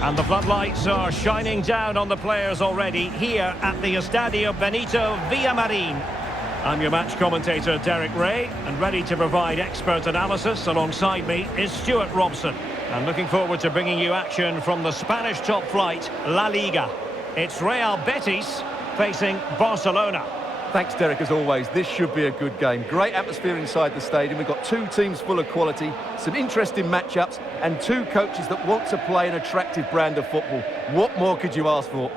And the floodlights are shining down on the players already here at the Estadio Benito Villamarin. I'm your match commentator, Derek Ray, and ready to provide expert analysis alongside me is Stuart Robson. I'm looking forward to bringing you action from the Spanish top flight, La Liga. It's Real Betis facing Barcelona. Thanks, Derek, as always. This should be a good game. Great atmosphere inside the stadium. We've got two teams full of quality, some interesting matchups, and two coaches that want to play an attractive brand of football. What more could you ask for?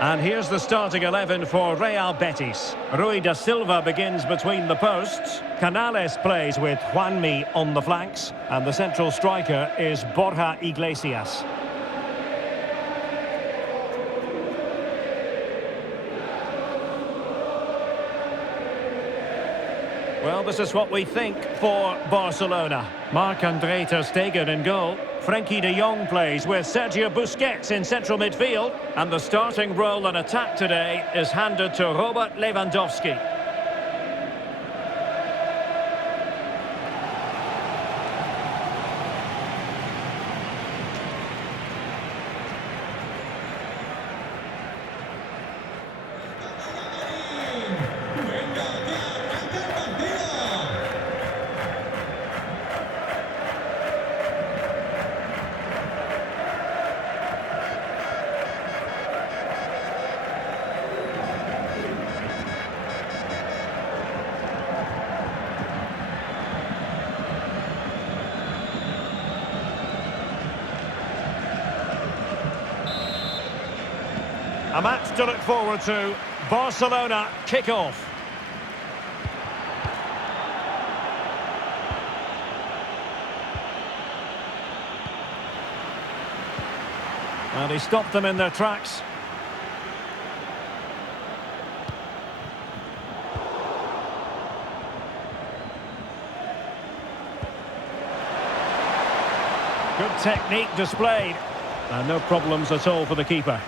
And here's the starting 11 for Real Betis. Rui da Silva begins between the posts. Canales plays with Juanmi on the flanks. And the central striker is Borja Iglesias. Well, this is what we think for Barcelona. Marc-Andre ter Stegen in goal. Frenkie de Jong plays with Sergio Busquets in central midfield. And the starting role in attack today is handed to Robert Lewandowski. A match to look forward to. Barcelona kick-off. And he stopped them in their tracks. Good technique displayed. And no problems at all for the keeper.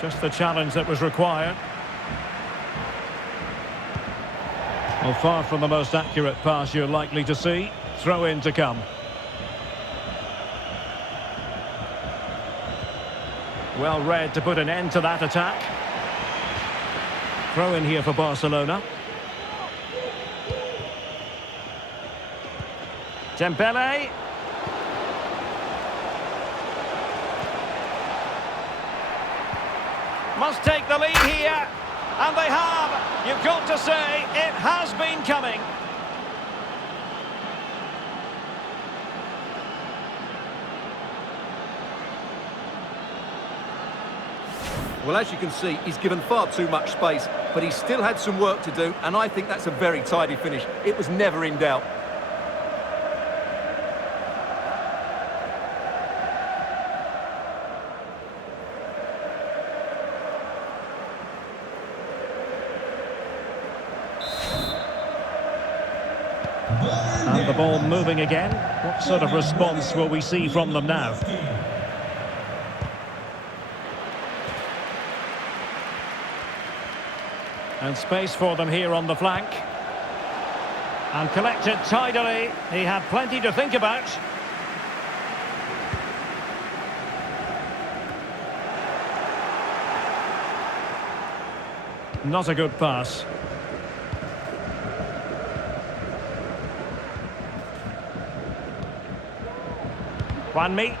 Just the challenge that was required. Well, far from the most accurate pass you're likely to see. Throw in to come. Well read to put an end to that attack. Throw in here for Barcelona. Dembele. Must take the lead here, and they have. You've got to say, it has been coming. Well, as you can see, he's given far too much space, but he still had some work to do, and I think that's a very tidy finish. It was never in doubt. And the ball moving again. What sort of response will we see from them now? And space for them here on the flank. And collected tidily. He had plenty to think about. Not a good pass. Juanmi.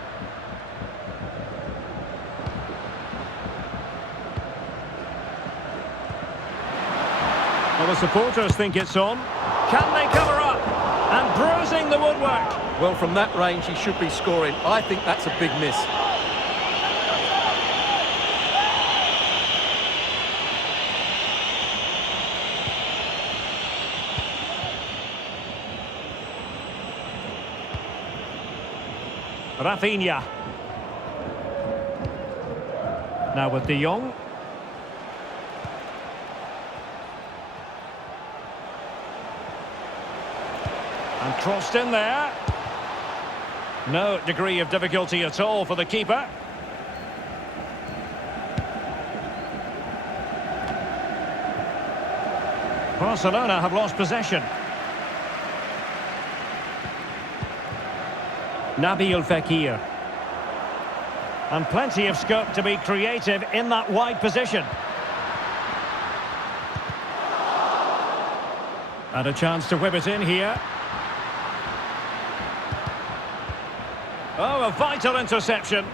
Well, the supporters think it's on. Can they cover up? And bruising the woodwork. Well, from that range, he should be scoring. I think that's a big miss. Rafinha. Now with De Jong. And crossed in there. No degree of difficulty at all for the keeper. Barcelona have lost possession. Nabil Fekir. And plenty of scope to be creative in that wide position. And a chance to whip it in here. Oh, a vital interception.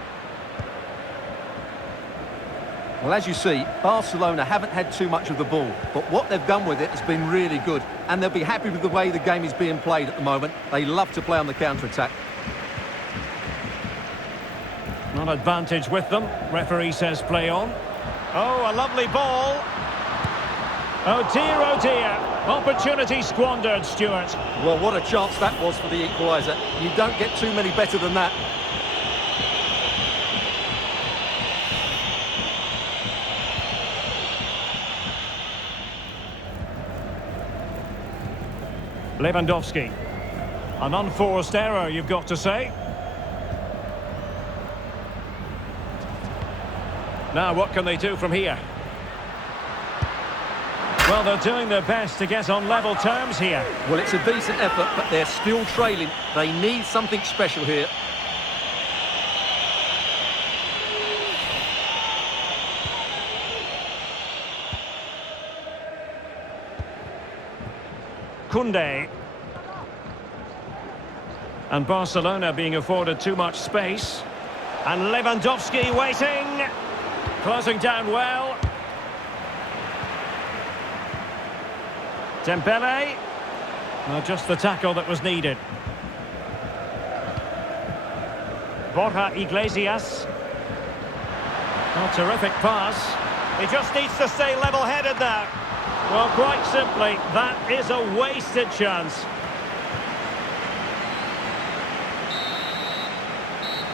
Well, as you see, Barcelona haven't had too much of the ball, but what they've done with it has been really good, and they'll be happy with the way the game is being played at the moment. They love to play on the counter-attack. Not advantage with them. Referee says play on. Oh, a lovely ball. Oh dear, opportunity squandered, Stuart. Well, what a chance that was for the equaliser. You don't get too many better than that. Lewandowski. An unforced error, you've got to say. Now, what can they do from here? Well, they're doing their best to get on level terms here. Well, it's a decent effort, but they're still trailing. They need something special here. Koundé. And Barcelona being afforded too much space. And Lewandowski waiting. Closing down well. Dembele. Well, just the tackle that was needed. Borja Iglesias. Oh, terrific pass. He just needs to stay level-headed now. Well, quite simply, that is a wasted chance.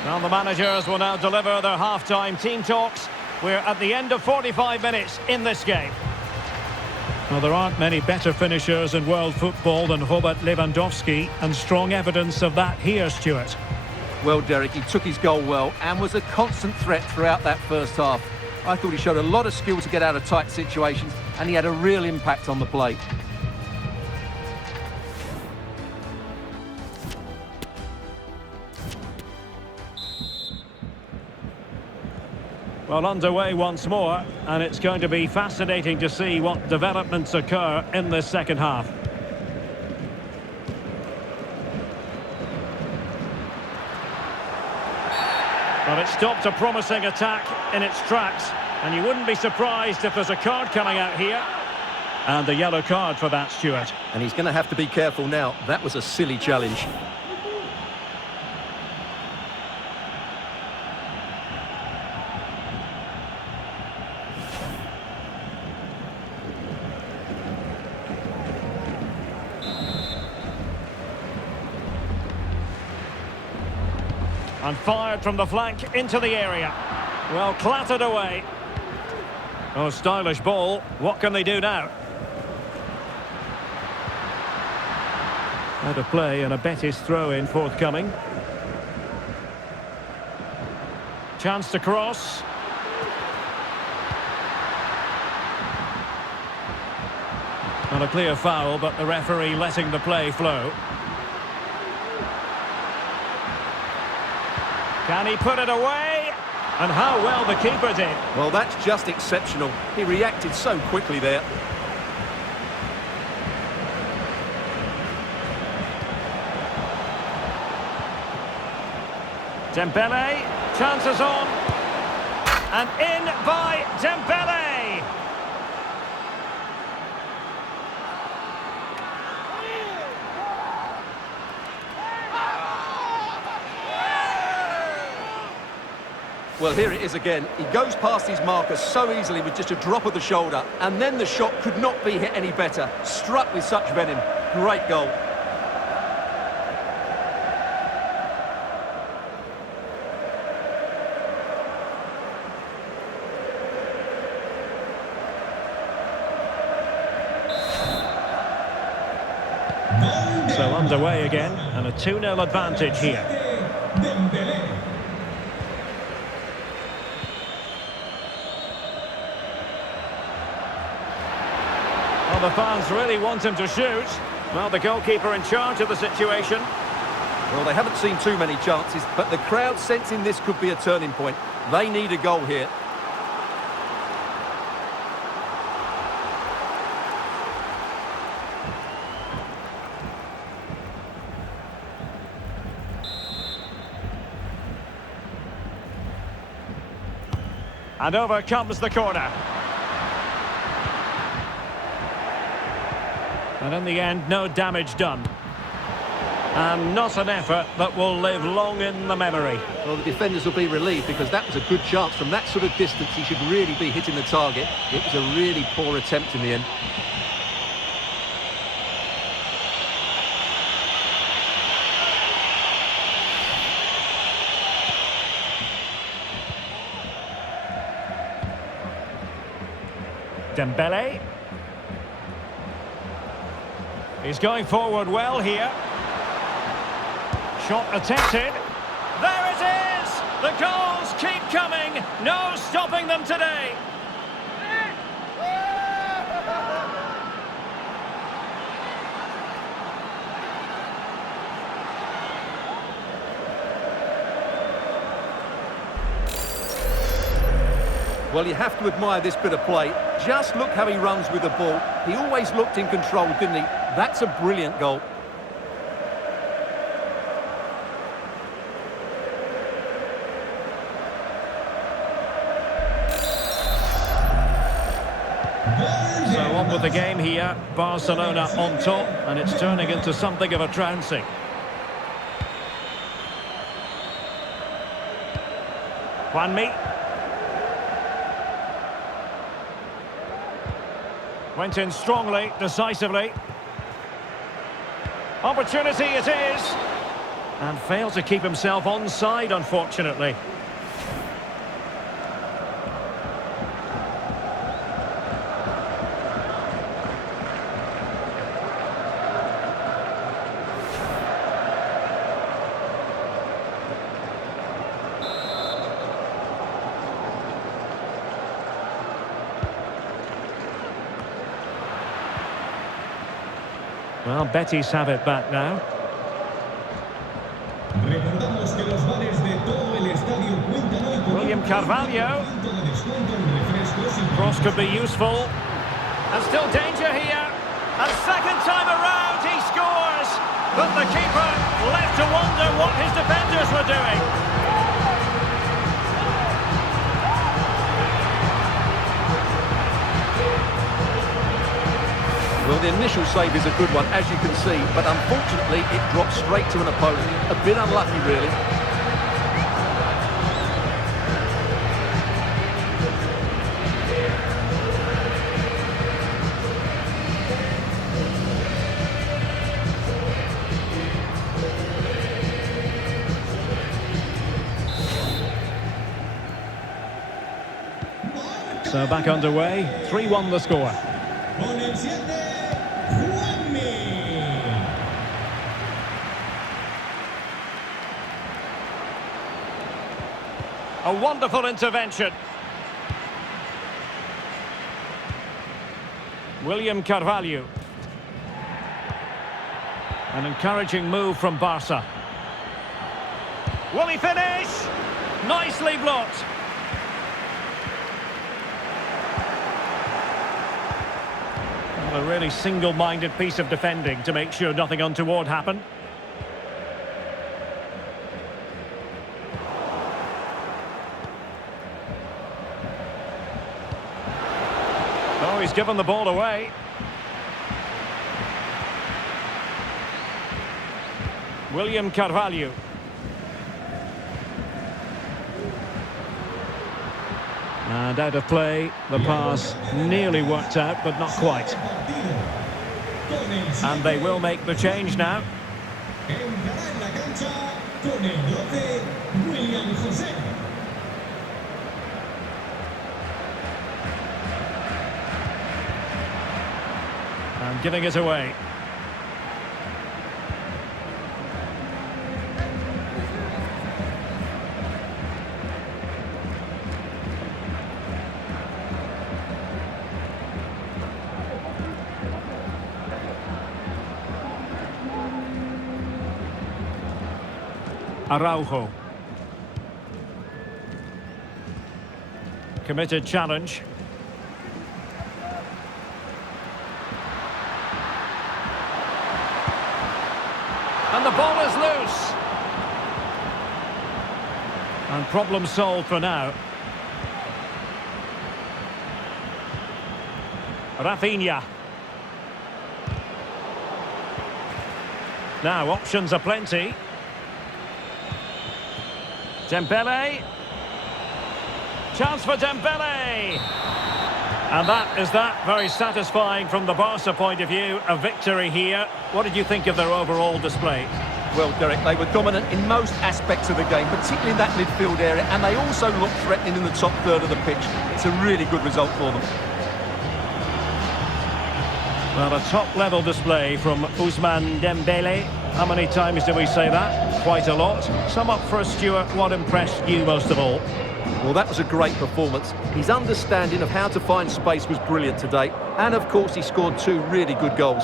Well, the managers will now deliver their half-time team talks. We're at the end of 45 minutes in this game. Well, there aren't many better finishers in world football than Robert Lewandowski, and strong evidence of that here, Stuart. Well, Derek, he took his goal well and was a constant threat throughout that first half. I thought he showed a lot of skill to get out of tight situations, and he had a real impact on the play. Well, underway once more, and it's going to be fascinating to see what developments occur in this second half. But it stopped a promising attack in its tracks, and you wouldn't be surprised if there's a card coming out here. And the yellow card for that, Stuart. And he's going to have to be careful now. That was a silly challenge. And fired from the flank into the area. Well, clattered away. Oh, stylish ball. What can they do now? Out of play and a Betis throw-in forthcoming. Chance to cross. And a clear foul, but the referee letting the play flow. Can he put it away? And how well the keeper did. Well, that's just exceptional. He reacted so quickly there. Dembele, chances on. And in by Dembele. Well, here it is again. He goes past his marker so easily with just a drop of the shoulder, and then the shot could not be hit any better. Struck with such venom. Great goal. So underway again, and a 2-0 advantage here. Well, the fans really want him to shoot. Well, the goalkeeper in charge of the situation. Well, they haven't seen too many chances, but the crowd sensing this could be a turning point. They need a goal here. And over comes the corner. And in the end, no damage done. And not an effort that will live long in the memory. Well, the defenders will be relieved because that was a good chance. From that sort of distance, he should really be hitting the target. It was a really poor attempt in the end. Dembele. He's going forward well here. Shot attempted. There it is! The goals keep coming. No stopping them today. Well, you have to admire this bit of play. Just look how he runs with the ball. He always looked in control, didn't he? That's a brilliant goal. So on with the game here. Barcelona on top, and it's turning into something of a trouncing. Juanmi. Went in strongly, decisively. Opportunity it is. And failed to keep himself onside, unfortunately. Well, Betis have it back now. William Carvalho. Cross could be useful. And still danger here. And second time around he scores. But the keeper left to wonder what his defenders were doing. Well, the initial save is a good one, as you can see, but unfortunately it dropped straight to an opponent. A bit unlucky, really. So back underway, 3-1 the score. A wonderful intervention. William Carvalho. An encouraging move from Barca. Will he finish? Nicely blocked. Well, a really single-minded piece of defending to make sure nothing untoward happened. Oh, he's given the ball away. William Carvalho. And out of play, the pass nearly worked out, but not quite. And they will make the change now. And giving it away. Araujo. Committed challenge. And the ball is loose. And problem solved for now. Rafinha. Now options are plenty. Dembele. Chance for Dembele. And that is that. Very satisfying from the Barca point of view. A victory here. What did you think of their overall display? Well, Derek, they were dominant in most aspects of the game, particularly in that midfield area, and they also looked threatening in the top third of the pitch. It's a really good result for them. Well, a top-level display from Ousmane Dembele. How many times do we say that? Quite a lot. Sum up for us, Stuart. What impressed you most of all? Well, that was a great performance. His understanding of how to find space was brilliant today. And, of course, he scored 2 really good goals.